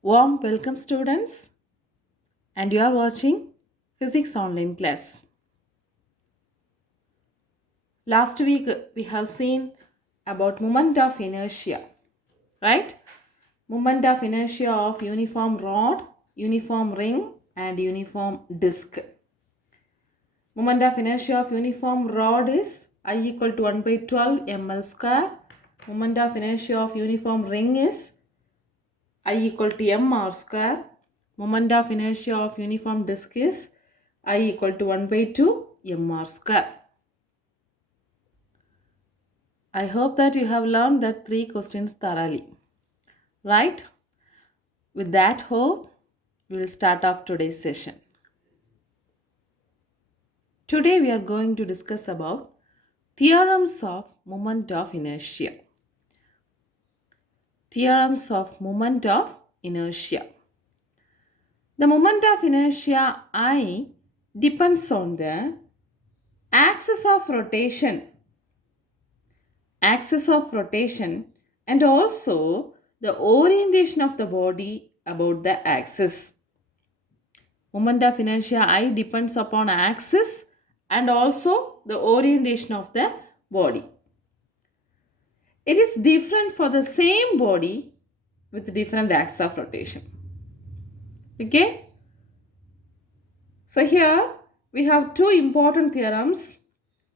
Warm welcome, students, and you are watching Physics Online class. Last week we have seen about moment of inertia, right? Moment of inertia of uniform rod, uniform ring, and uniform disk. Moment of inertia of uniform rod is I equal to 1 by 12 ml square. Moment of inertia of uniform ring is I equal to mr square. Moment of inertia of uniform disk is I equal to 1 by 2 mr square. I hope that you have learned that three questions thoroughly. Right? With that hope, we will start off today's session. Today we are going to discuss about theorems of moment of inertia. Theorems of moment of inertia. The moment of inertia I depends on the axis of rotation and also the orientation of the body about the axis. Moment of inertia I depends upon axis and also the orientation of the body. It is different for the same body with different axis of rotation. Okay? So here we have two important theorems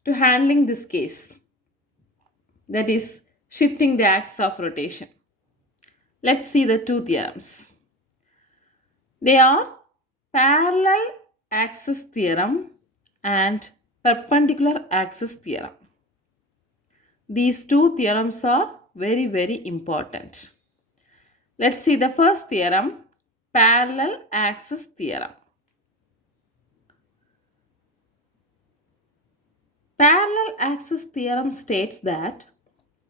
to handling this case. That is shifting the axis of rotation. Let's see the two theorems. They are parallel axis theorem and perpendicular axis theorem. These two theorems are very important. Let's see the first theorem, parallel axis theorem. Parallel axis theorem states that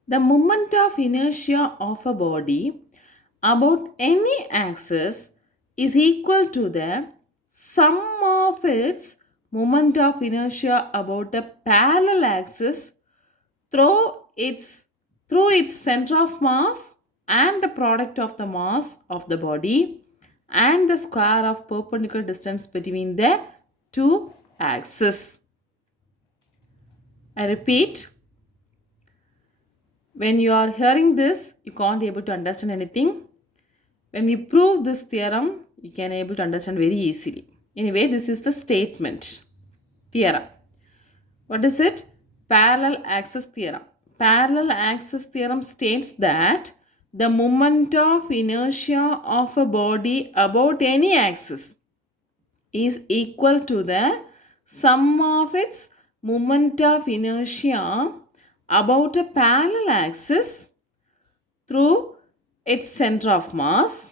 the moment of inertia of a body about any axis is equal to the sum of its moment of inertia about a parallel axis through its center of mass and the product of the mass of the body and the square of perpendicular distance between the two axes. I repeat, when you are hearing this, you can't able to understand anything. When we prove this theorem, you can able to understand very easily. Anyway, this is the statement theorem. What is it? Parallel axis theorem. Parallel axis theorem states that the moment of inertia of a body about any axis is equal to the sum of its moment of inertia about a parallel axis through its center of mass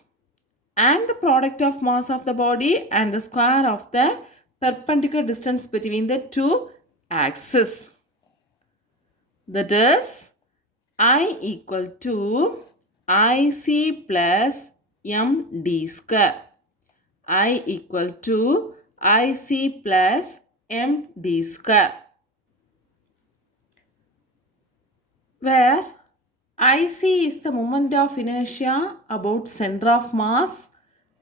and the product of mass of the body and the square of the perpendicular distance between the two axes. That is I equal to IC plus MD square. I equal to IC plus MD square. Where IC is the moment of inertia about center of mass.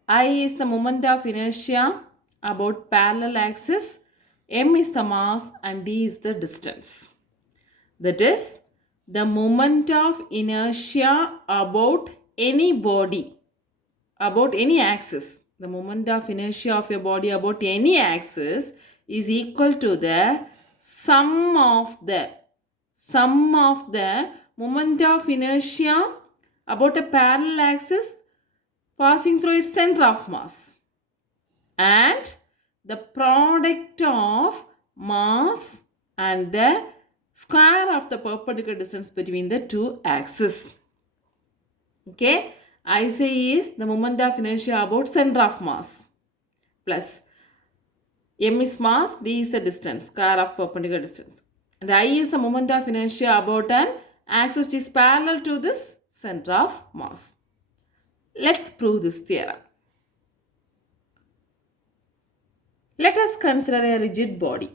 I is the moment of inertia about parallel axis. M is the mass and D is the distance. That is the moment of inertia about any body, about any axis. The moment of inertia of a body about any axis is equal to the sum of the moment of inertia about a parallel axis passing through its center of mass and the product of mass and the square of the perpendicular distance between the two axes. Okay, I say is the moment of inertia about center of mass plus m is mass, d is the distance, square of perpendicular distance. And I is the moment of inertia about an axis which is parallel to this center of mass. Let's prove this theorem. Let us consider a rigid body.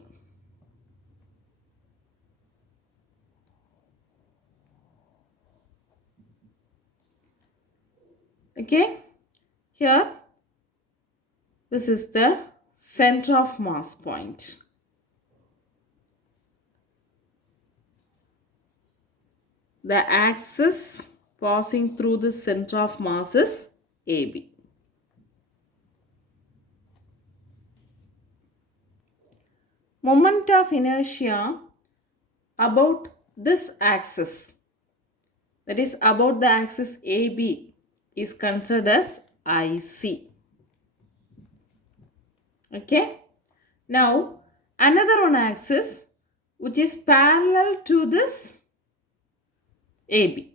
Okay, Here, this is the center of mass point. The axis passing through the center of mass is AB. Moment of inertia about this axis, that is about the axis AB, is considered as IC. Okay. Now, another one axis which is parallel to this AB.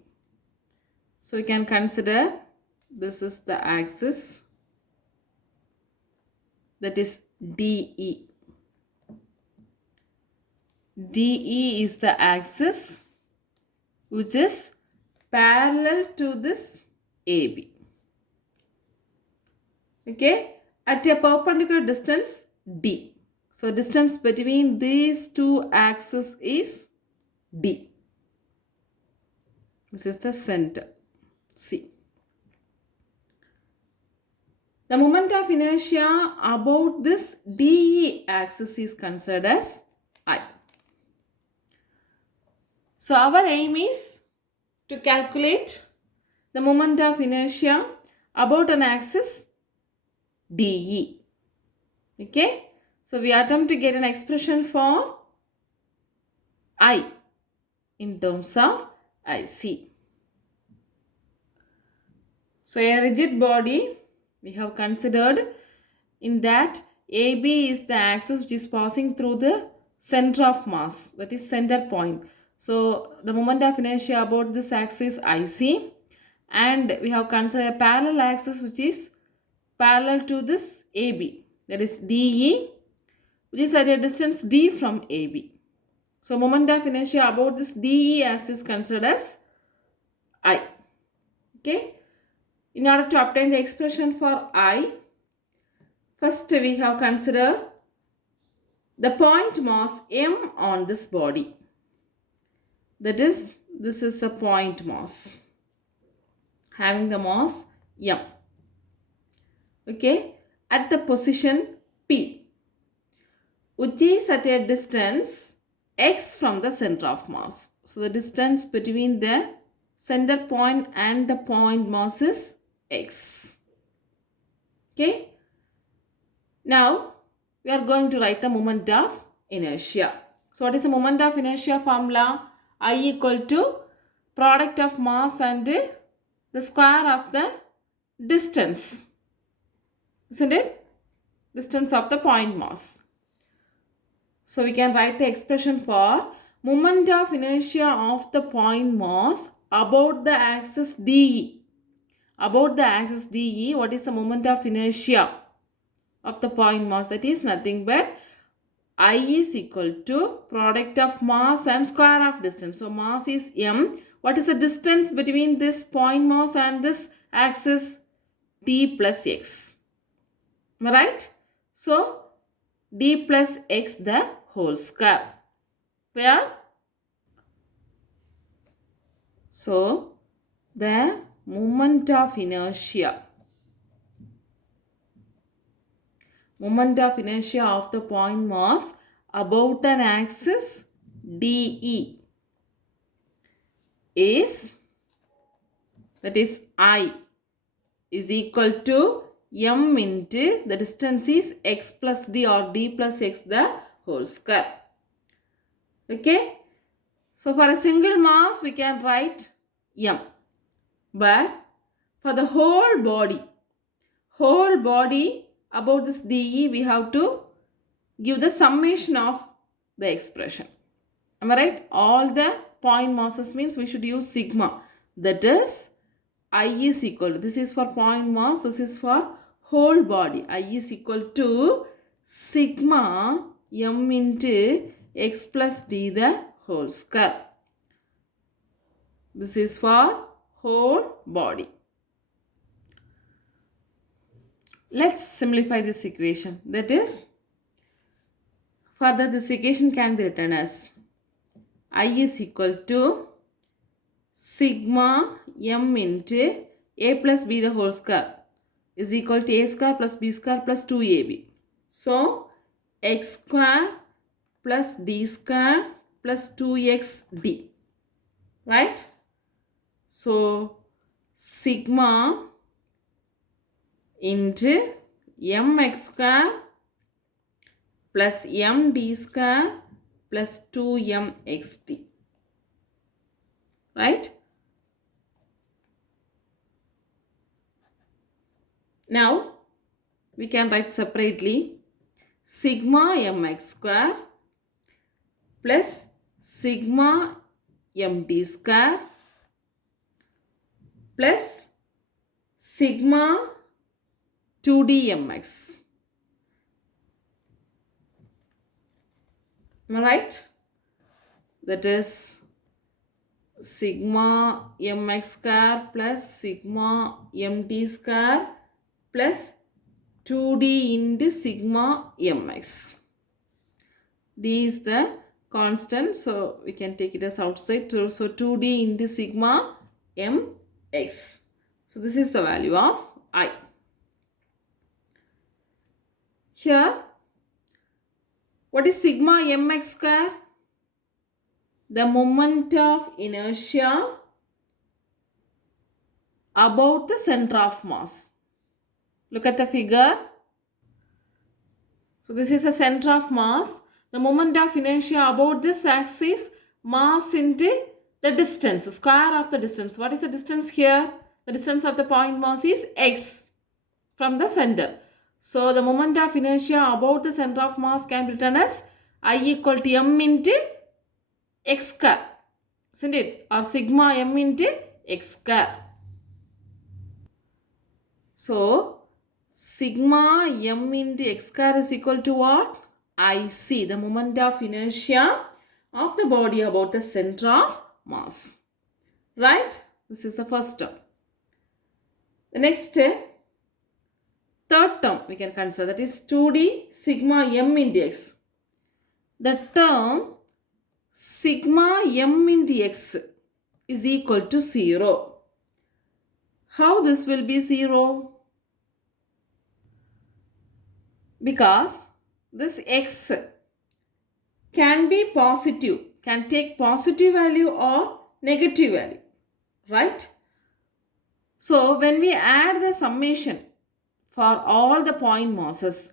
So, we can consider this is the axis, that is DE. DE is the axis which is parallel to this AB. Okay, at a perpendicular distance D. So, distance between these two axes is D. This is the center, C. The moment of inertia about this DE axis is considered as I. So, our aim is to calculate the moment of inertia about an axis DE. Okay. So, we attempt to get an expression for I in terms of IC. So, a rigid body we have considered, in that AB is the axis which is passing through the center of mass, that is center point. So, the moment of inertia about this axis IC, and we have considered a parallel axis which is parallel to this AB, that is DE, which is at a distance D from AB. So, moment of inertia about this DE axis is considered as I. Okay. In order to obtain the expression for I, first we have considered the point mass M on this body. That is, this is a point mass having the mass M. Okay. At the position P, which is at a distance x from the center of mass. So, the distance between the center point and the point mass is x. Okay. Now, we are going to write the moment of inertia. So, what is the moment of inertia formula? I equal to product of mass and the square of the distance. Isn't it? Distance of the point mass. So, we can write the expression for moment of inertia of the point mass about the axis DE. About the axis DE, what is the moment of inertia of the point mass? That is nothing but I is equal to product of mass and square of distance. So, mass is M. What is the distance between this point mass and this axis? D plus X. Am I right? So, D plus X the whole square. Clear? So, the moment of inertia of the point mass about an axis DE is, that is I, is equal to M into the distance is x plus D or D plus X the whole square. Okay. So, for a single mass we can write M, but for the whole body about this DE, we have to give the summation of the expression. Am I right? All the point masses means we should use sigma. That is, I is equal to, this is for point mass, this is for whole body. I is equal to sigma M into x plus D the whole square. This is for whole body. Let's simplify this equation. That is, further this equation can be written as I is equal to sigma M into A plus B the whole square. is equal to a square plus b square plus 2ab. So x square plus d square plus 2xd, right? So sigma into mx square plus md square plus 2mxd, right? Now we can write separately sigma mx square plus sigma md square plus sigma 2dmx. Am I right? That is sigma mx square plus sigma md square plus 2d into sigma mx. D is the constant, so we can take it as outside. So 2d into sigma mx. So this is the value of I. Here, what is sigma mx square? The moment of inertia about the center of mass. Look at the figure. So this is the center of mass. The moment of inertia about this axis, mass into the distance, square of the distance. What is the distance here? The distance of the point mass is x from the center. So the moment of inertia about the center of mass can be written as I equal to m into x square, isn't it? Or sigma m into x square. So sigma m into x square is equal to what? IC, the moment of inertia of the body about the center of mass. Right? This is the first term. The next third term we can consider, that is 2d sigma m into x. The term sigma m into x is equal to 0. How this will be 0? Because this x can be positive, can take positive value or negative value, right? So when we add the summation for all the point masses,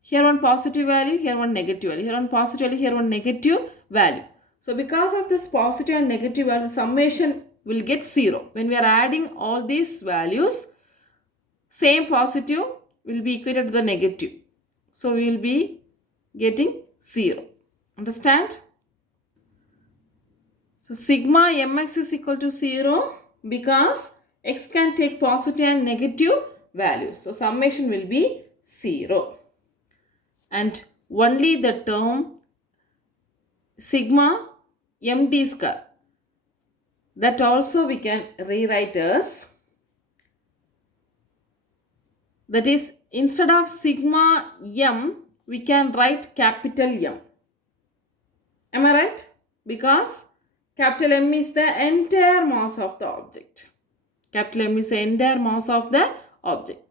here one positive value, here one negative value, here one positive value, here one negative value. So because of this positive and negative value, summation will get 0. When we are adding all these values, same positive will be equated to the negative. So we will be getting 0. Understand? So sigma mx is equal to 0 because x can take positive and negative values. So summation will be 0. And only the term sigma md square, that also we can rewrite as, that is, instead of sigma m, we can write capital M. Am I right? Because capital M is the entire mass of the object. Capital M is the entire mass of the object.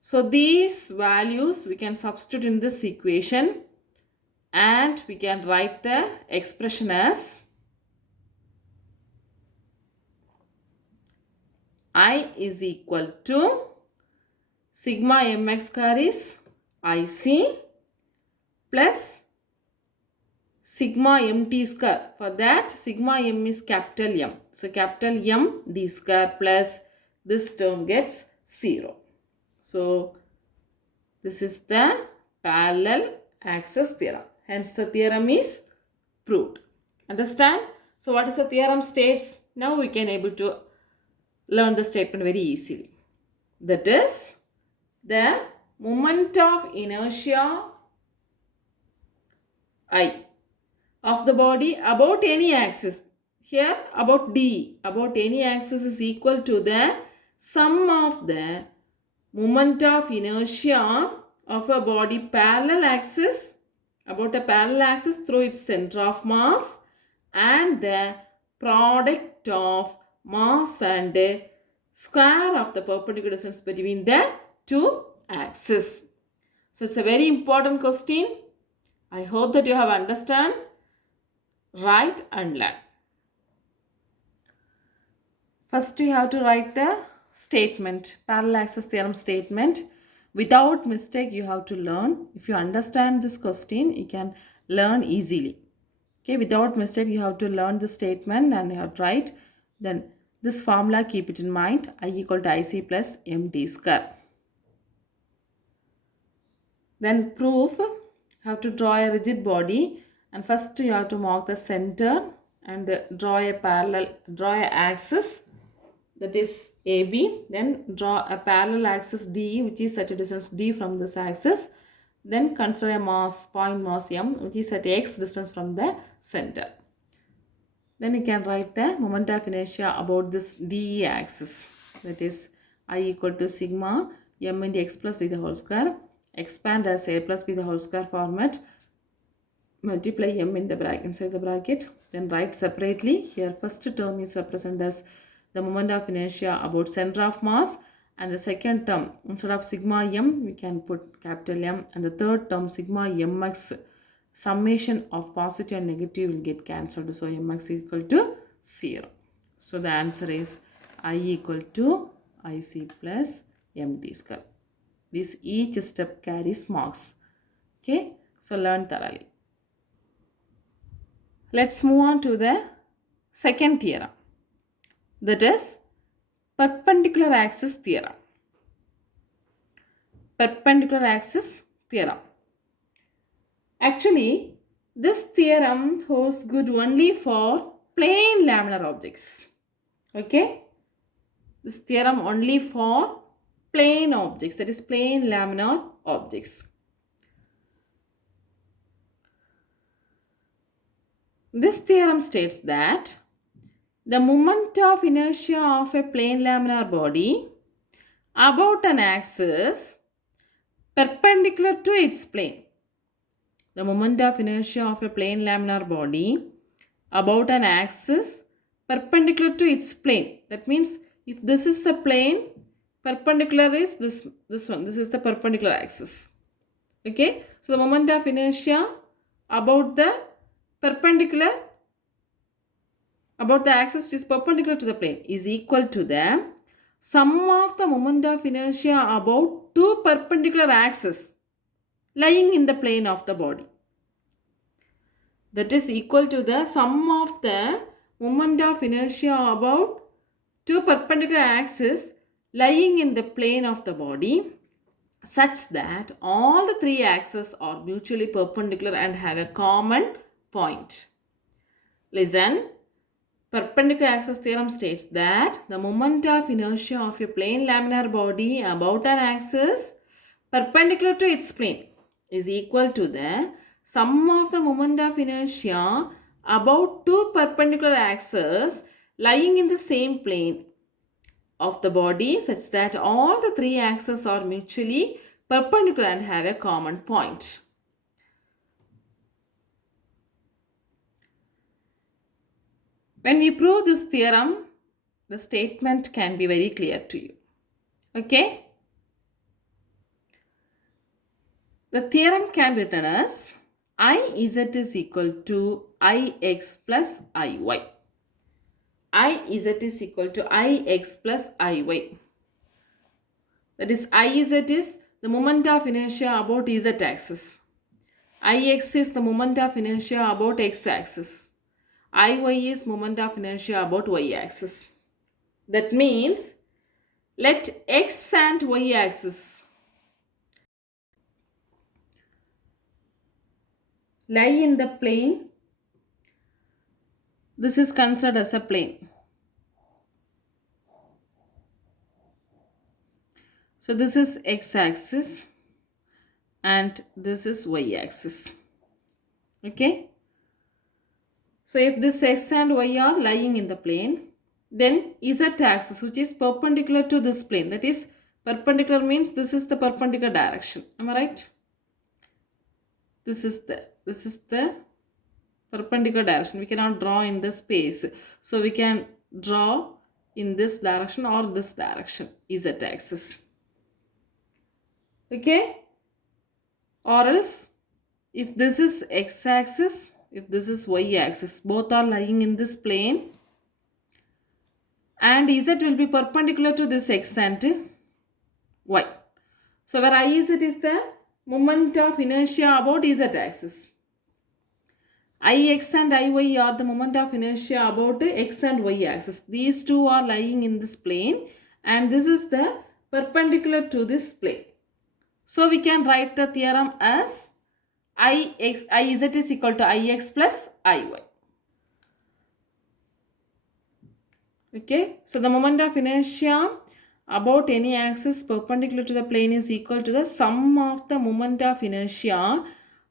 So these values we can substitute in this equation and we can write the expression as I is equal to sigma mx square is IC plus sigma mt square. For that, sigma m is capital M. So capital M d square plus this term gets 0. So this is the parallel axis theorem. Hence the theorem is proved. Understand? So what is the theorem states? Now we can able to learn the statement very easily. That is, the moment of inertia I of the body about any axis, here about D, about any axis is equal to the sum of the moment of inertia of a body parallel axis, about a parallel axis through its center of mass, and the product of mass and square of the perpendicular distance between the two axes. So it's a very important question. I hope that you have understand, write and learn. First you have to write the statement, parallel axis theorem statement. Without mistake you have to learn. If you understand this question, you can learn easily. Okay, without mistake you have to learn the statement and you have to write. Then this formula, keep it in mind, I equal to IC plus MD square. Then proof, you have to draw a rigid body, and first you have to mark the center and draw a axis, that is AB. Then draw a parallel axis D, which is at a distance D from this axis. Then consider a mass, point mass M, which is at X distance from the center. Then you can write the moment of inertia about this DE axis, that is I equal to sigma M into X plus D the whole square, expand as A plus B the whole square format, multiply M in the bracket, inside the bracket, then write separately. Here first term is represented as the moment of inertia about center of mass, and the second term, instead of sigma M we can put capital M, and the third term sigma mx, summation of positive and negative will get cancelled, so mx is equal to 0. So the answer is I equal to IC plus MD square. This each step carries marks. Okay, so learn thoroughly. Let's move on to the second theorem, that is perpendicular axis theorem. Perpendicular axis theorem. Actually, this theorem holds good only for plane laminar objects. Okay? This theorem only for plane objects, that is plane laminar objects. This theorem states that the moment of inertia of a plane laminar body about an axis perpendicular to its plane. The moment of inertia of a plane laminar body about an axis perpendicular to its plane. That means if this is the plane, perpendicular is this one. This is the perpendicular axis. Okay. So the moment of inertia about the axis which is perpendicular to the plane is equal to the sum of the moment of inertia about two perpendicular axes lying in the plane of the body. That is equal to the sum of the moment of inertia about two perpendicular axes lying in the plane of the body, such that all the three axes are mutually perpendicular and have a common point. Listen, perpendicular axis theorem states that the moment of inertia of a plane laminar body about an axis perpendicular to its plane is equal to the sum of the moment of inertia about two perpendicular axes lying in the same plane of the body, such that all the three axes are mutually perpendicular and have a common point. When we prove this theorem, the statement can be very clear to you. Okay? The theorem can be written as Iz is equal to Ix plus Iy. Iz is equal to Ix plus Iy. That is, Iz is the moment of inertia about Z axis. Ix is the moment of inertia about X axis. Iy is moment of inertia about Y axis. That means, let X and Y axis lie in the plane. This is considered as a plane. So this is X axis and this is Y axis. Okay. So if this X and Y are lying in the plane, then Z axis, which is perpendicular to this plane, that is perpendicular means this is the perpendicular direction. Am I right? This is the perpendicular direction. We cannot draw in the space. So we can draw in this direction or this direction, z-axis. Okay? Or else, if this is x-axis, if this is y-axis, both are lying in this plane, and z will be perpendicular to this x and y. So where Iz is the moment of inertia about z-axis. Ix and Iy are the moment of inertia about x and y axis. These two are lying in this plane, and this is the perpendicular to this plane. So we can write the theorem as Iz is equal to Ix plus Iy. Okay, so the moment of inertia about any axis perpendicular to the plane is equal to the sum of the moment of inertia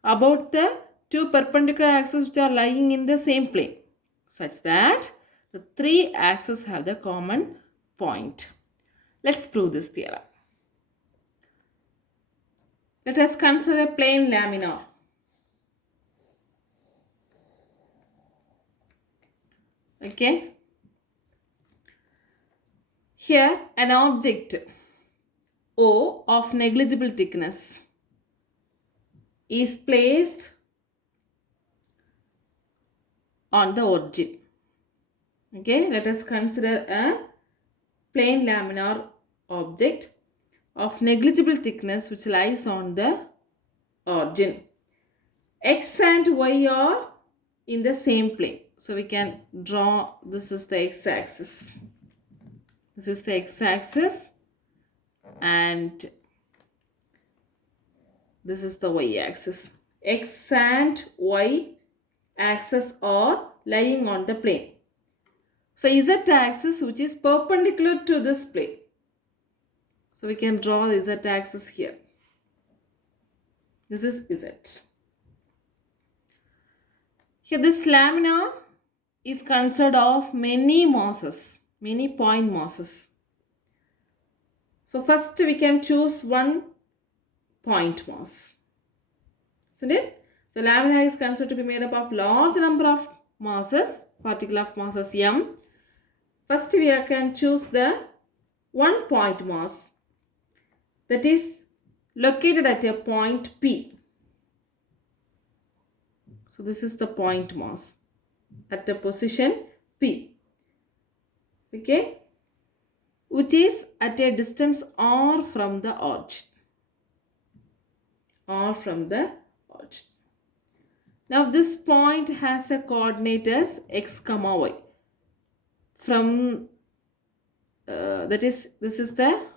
about the two perpendicular axes which are lying in the same plane, such that the three axes have the common point. Let's prove this theorem. Let us consider a plane laminar. Okay. Here an object O of negligible thickness is placed on the origin. Okay, let us consider a plane laminar object of negligible thickness which lies on the origin. X and Y are in the same plane. So we can draw, this is the x-axis. This is the x-axis and this is the y-axis. X and y axis are lying on the plane. So z-axis which is perpendicular to this plane. So we can draw the z-axis here. This is z. Here this lamina is consisted of many masses, many point masses. So first we can choose one point mass. Isn't it? So lamina is considered to be made up of large number of masses, particle of masses m. First we can choose the one point mass that is located at a point P. So this is the point mass at the position P. Okay, which is at a distance r from the origin. R from the origin. Now this point has a coordinate as x comma y. From that is, this is the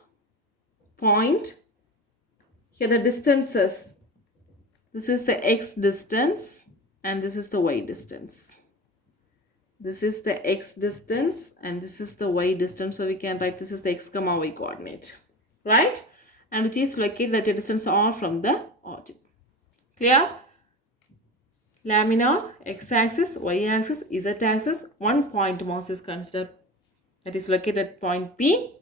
point. Here the distances. This is the x distance and this is the y distance. This is the x distance and this is the y distance. So we can write this is the x comma y coordinate, right? And which is located at a distance r from the origin. Clear? Laminar, x-axis, y-axis, z-axis, one point mass is considered that is located at point P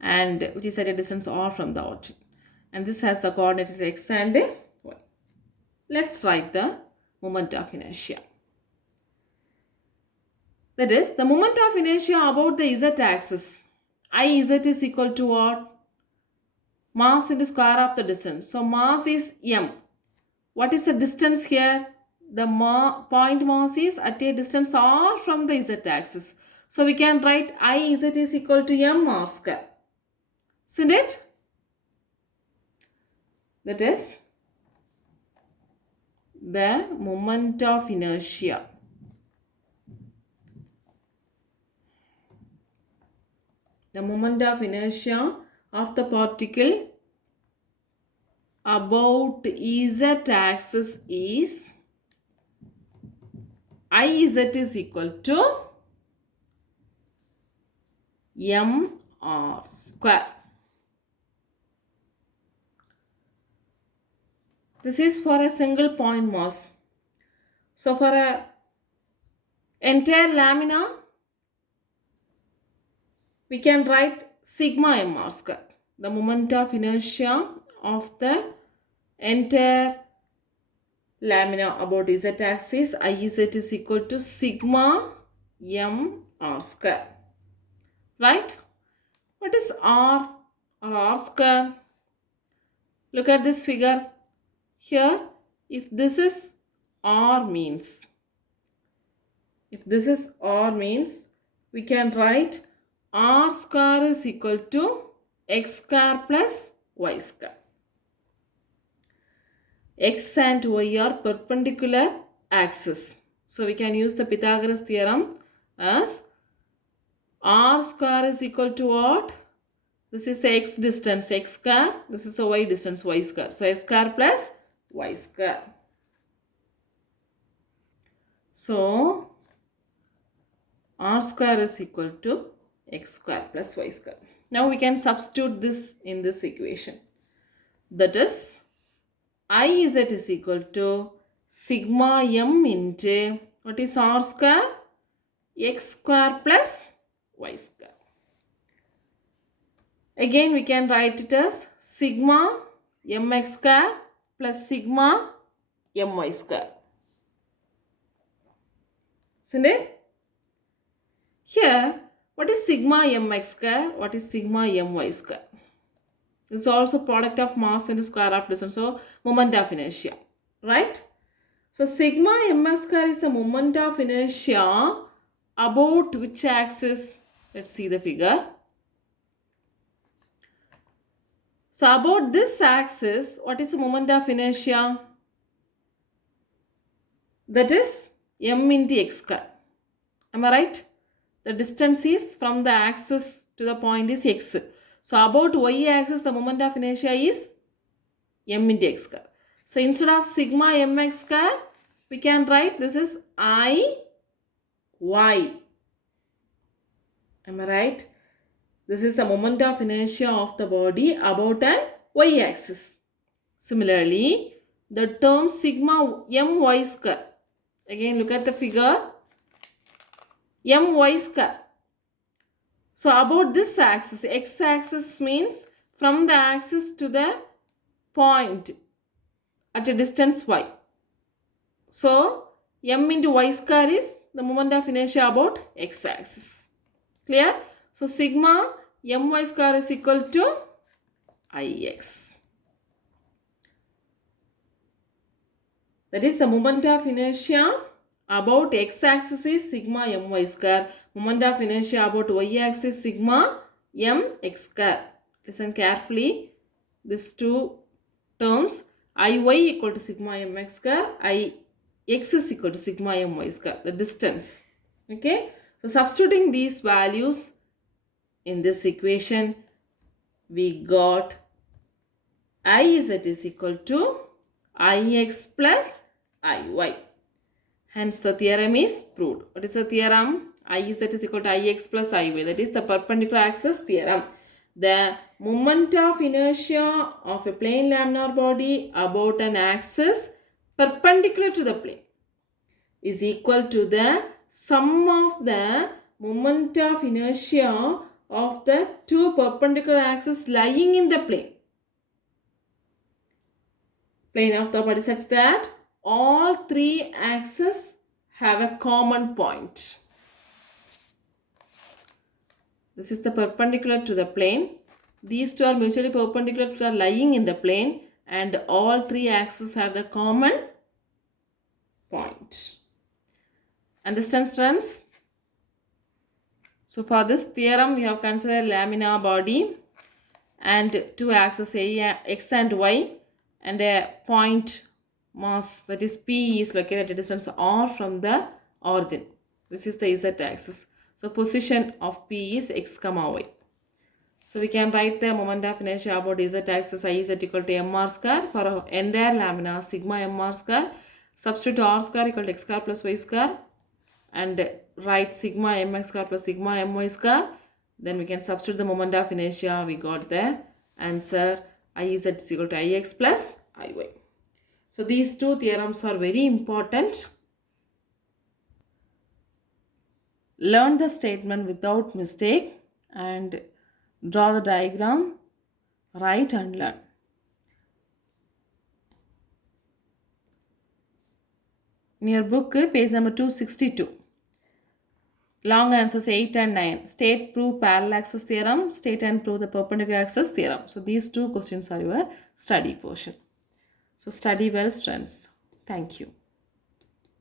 and which is at a distance r from the origin. And this has the coordinate x and y. Let's write the moment of inertia. That is, the moment of inertia about the z-axis. Iz is equal to what? Mass into square of the distance. So mass is m. What is the distance here? The point mass is at a distance r from the z-axis. So we can write Iz is equal to m r square. Isn't it? That is the moment of inertia. The moment of inertia of the particle about z-axis is Iz is equal to m r square. This is for a single point mass. So for a entire lamina, we can write sigma m r square. The moment of inertia of the entire lamina about z-axis, Iz is equal to sigma m r square. right? What is r or r square? Look at this figure. Here, if this is r means, we can write r square is equal to x square plus y square. X and y are perpendicular axis. So we can use the Pythagoras theorem as r square is equal to what? This is the x distance, x square. This is the y distance, y square. So x square plus y square. So r square is equal to x square plus y square. Now we can substitute this in this equation. That is Iz is equal to sigma m into what is r square? X square plus y square. Again we can write it as sigma mx square plus sigma my square. Isn't it? Here, what is sigma mx square? What is sigma my square? This is also product of mass and square of distance. So, moment of inertia. Right? So, sigma mx square is the moment of inertia about which axis? Let's see the figure. So, about this axis, what is the moment of inertia? That is m into x square. Am I right? The distance is from the axis to the point is x. So about y-axis, the moment of inertia is m into x square. So instead of sigma mx square, we can write this is I y. Am I right? This is the moment of inertia of the body about an y-axis. Similarly, the term sigma my square. Again, look at the figure. My square. So about this axis, x-axis means from the axis to the point at a distance y. So m into y square is the moment of inertia about x-axis. Clear? So sigma my square is equal to Ix. That is the moment of inertia about x-axis is sigma my square. Moment of inertia about y-axis sigma mx square. Listen carefully. These two terms Iy equal to sigma mx square, Ix is equal to sigma my square. The distance. Okay. So substituting these values in this equation, we got Iz is equal to Ix plus Iy. Hence the theorem is proved. What is the theorem? Iz is equal to Ix plus Iy. That is the perpendicular axis theorem. The moment of inertia of a plane laminar body about an axis perpendicular to the plane is equal to the sum of the moment of inertia of the two perpendicular axes lying in the plane of the body such that all three axes have a common point. This is the perpendicular to the plane. These two are mutually perpendicular to the lying in the plane and all three axes have the common point. Understand, students? So for this theorem we have considered laminar body and two axes x and y and a point mass, that is P, is located at a distance r from the origin. This is the z axis. So position of P is x comma y. So we can write the moment of inertia about z axis I is equal to mr square for our entire lamina sigma mr square. Substitute r square equal to x square plus y square and write sigma mx square plus sigma my square. Then we can substitute the moment of inertia. We got the answer Iz is equal to Ix plus Iy. So these two theorems are very important. Learn the statement without mistake and draw the diagram, write and learn. In your book, page number 262. Long answers 8 and 9. State, prove parallel axis theorem. State and prove the perpendicular axis theorem. So these two questions are your study portion. So study well, friends. Thank you.